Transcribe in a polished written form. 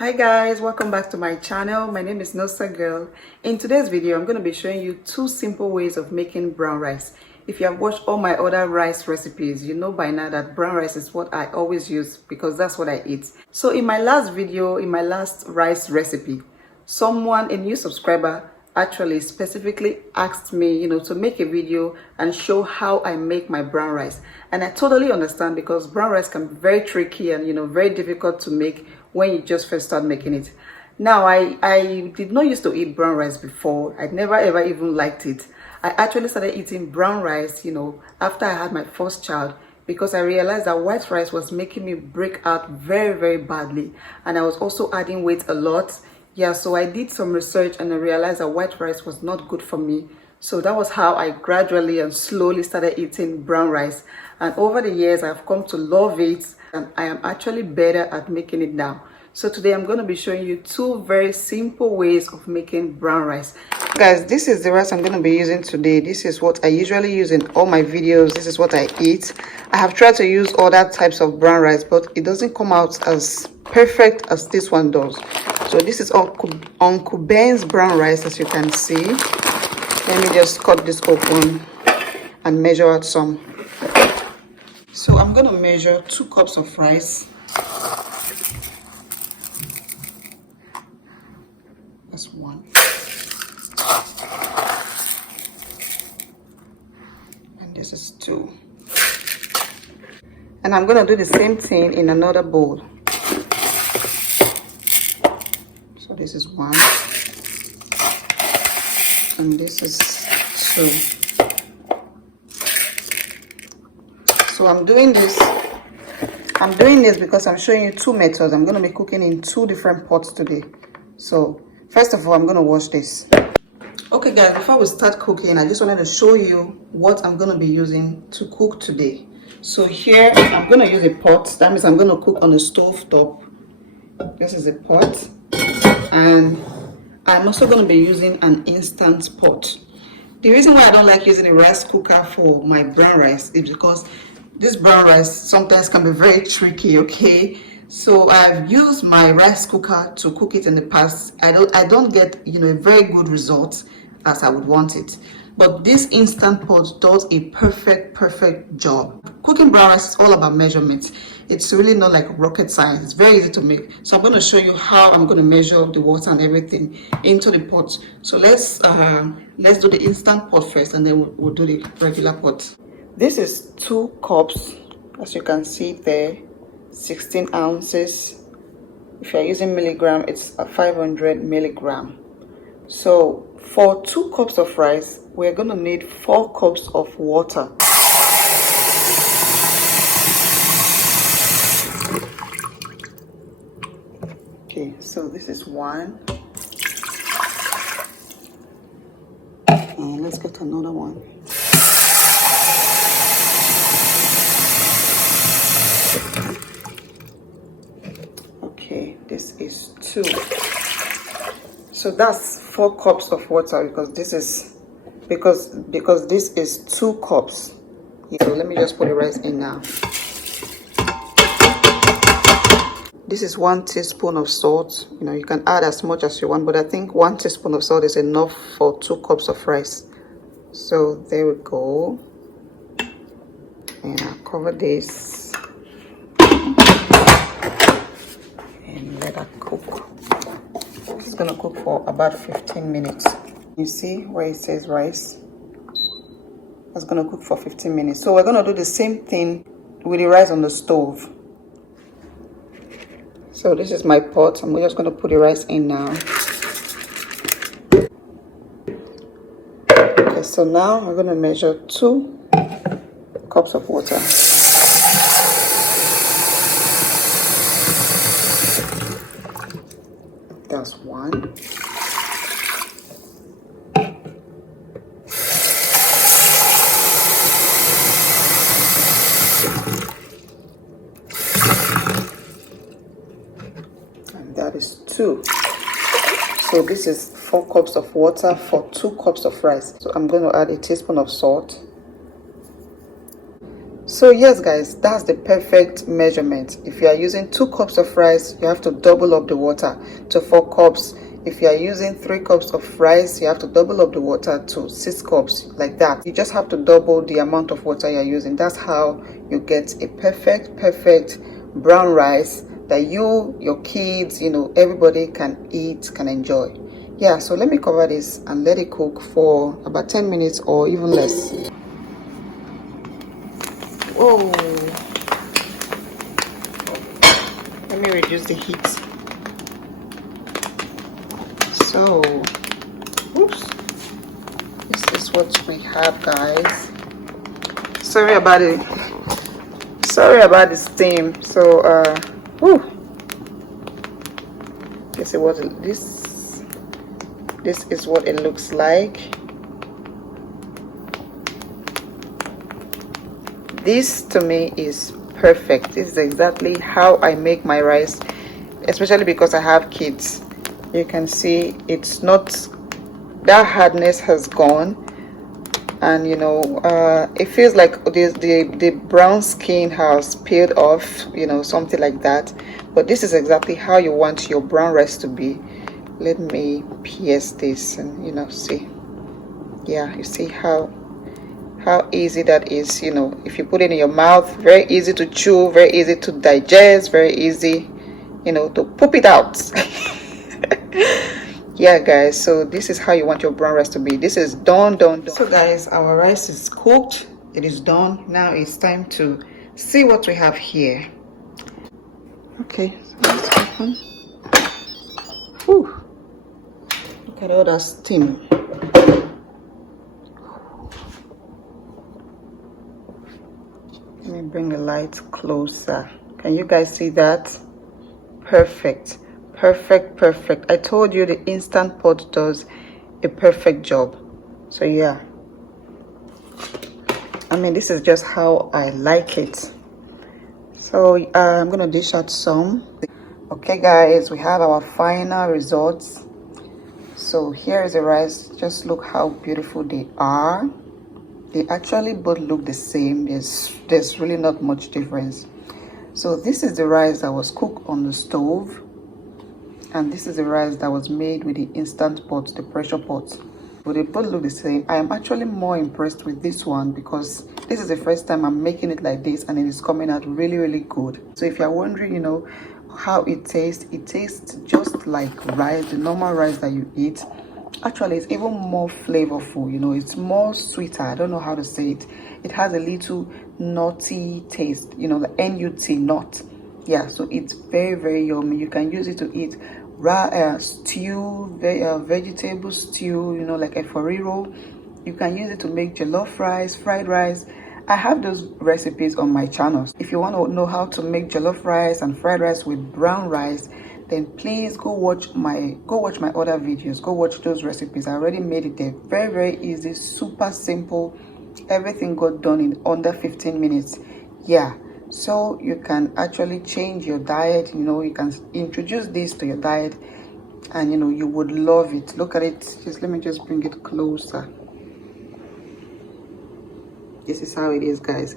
Hi guys, welcome back to my channel. My name is Nosagirl. In today's video, I'm going to be showing you two simple ways of making brown rice. If you have watched all my other rice recipes, you know by now that brown rice is what I always use because that's what I eat. So in my last video, in my last rice recipe, a new subscriber, actually specifically asked me, to make a video and show how I make my brown rice. And I totally understand because brown rice can be very tricky and, very difficult to make when you just first start making it. Now, I did not used to eat brown rice before. I never ever even liked it. I actually started eating brown rice, after I had my first child because I realized that white rice was making me break out very, very badly. And I was also adding weight a lot. Yeah, so I did some research and I realized that white rice was not good for me. So that was how I gradually and slowly started eating brown rice. And over the years, I've come to love it and I am actually better at making it now. So today I'm going to be showing you two very simple ways of making brown rice. Guys, this is the rice I'm going to be using today. This is what I usually use in all my videos. This is what I eat. I have tried to use other types of brown rice, but it doesn't come out as perfect as this one does. So this is Uncle Ben's brown rice, as you can see. Let me just cut this open and measure out some. So I'm going to measure 2 cups of rice. That's 1. And this is 2. And I'm going to do the same thing in another bowl. So this is 1. And this is 2. So I'm doing this because I'm showing you 2 methods. I'm going to be cooking in 2 different pots today. So first of all, I'm going to wash this. Okay guys, before we start cooking, I just wanted to show you what I'm going to be using to cook today. So here I'm going to use a pot. That means I'm going to cook on the stove top. This is a pot. And I'm also going to be using an instant pot. The reason why I don't like using a rice cooker for my brown rice is because this brown rice sometimes can be very tricky, okay? So I've used my rice cooker to cook it in the past. I don't get, a very good result as I would want it. But this instant pot does a perfect job. Cooking brown rice is all about measurements. It's really not like rocket science. It's very easy to make. So I'm going to show you how I'm going to measure the water and everything into the pot. So let's do the instant pot first, and then we'll do the regular pot. This is 2 cups, as you can see there, 16 ounces. If you're using milligram, it's a 500 milligram. So for 2 cups of rice, we're going to need 4 cups of water. Okay, so this is 1. And let's get another one. Okay, this is 2. So that's 4 cups of water because this is this is 2 cups. So let me just put the rice in now. This is 1 teaspoon of salt. You can add as much as you want, but I think 1 teaspoon of salt is enough for 2 cups of rice. So there we go. And I'll cover this and let that cook. It's gonna cook for about 15 minutes. You see where it says rice? It's gonna cook for 15 minutes. So we're gonna do the same thing with the rice on the stove. So this is my pot. I'm just gonna put the rice in now. Okay, so now I'm gonna measure 2 cups of water. That's 1. And that is 2. So this is 4 cups of water for 2 cups of rice. So I'm going to add a teaspoon of salt. So yes guys, that's the perfect measurement. If you are using 2 cups of rice, you have to double up the water to 4 cups. If you are using 3 cups of rice, you have to double up the water to 6 cups, like that. You just have to double the amount of water you're using. That's how you get a perfect brown rice that you, your kids, you know, everybody can eat, can enjoy. Yeah, so let me cover this and let it cook for about 10 minutes or even less. Oh, let me reduce the heat. So, oops, this is what we have, guys. Sorry about it. Sorry about the steam. So, this is what this is what it looks like. This to me is perfect. This is exactly how I make my rice, especially because I have kids. You can see it's not, that hardness has gone, and you know, it feels like the brown skin has peeled off, you know, something like that. But this is exactly how you want your brown rice to be. Let me pierce this and, you know, see. Yeah, you see how easy that is. You know, if you put it in your mouth, very easy to chew, very easy to digest, very easy, you know, to poop it out. Yeah guys, so this is how you want your brown rice to be. This is done. So guys, our rice is cooked, it is done. Now it's time to see what we have here. Okay, so let's open. Whew. Look at all that steam. Let me bring the light closer. Can you guys see that? Perfect. I told you the Instant Pot does a perfect job. So yeah, I mean, this is just how I like it. So I'm gonna dish out some. Okay guys, we have our final results. So here is the rice. Just look how beautiful they are. They actually both look the same. There's really not much difference. So this is the rice that was cooked on the stove, and this is the rice that was made with the Instant Pot, the pressure pot. But they both look the same. I am actually more impressed with this one because this is the first time I'm making it like this, and it is coming out really good. So if you're wondering, you know, how it tastes just like rice, the normal rice that you eat. Actually, it's even more flavorful, you know, it's more sweeter. I don't know how to say it. It has a little nutty taste, you know, the nut, nut. Yeah, so it's very yummy. You can use it to eat stew, vegetable stew, you know, like a foriro. You can use it to make jollof rice, fried rice. I have those recipes on my channel. If you want to know how to make jollof rice and fried rice with brown rice, then please go watch my other videos. Go watch those recipes. I already made it. They're very easy, super simple. Everything got done in under 15 minutes. Yeah, so you can actually change your diet. You know, you can introduce this to your diet, and you know, you would love it. Look at it. Just let me just bring it closer. This is how it is, guys.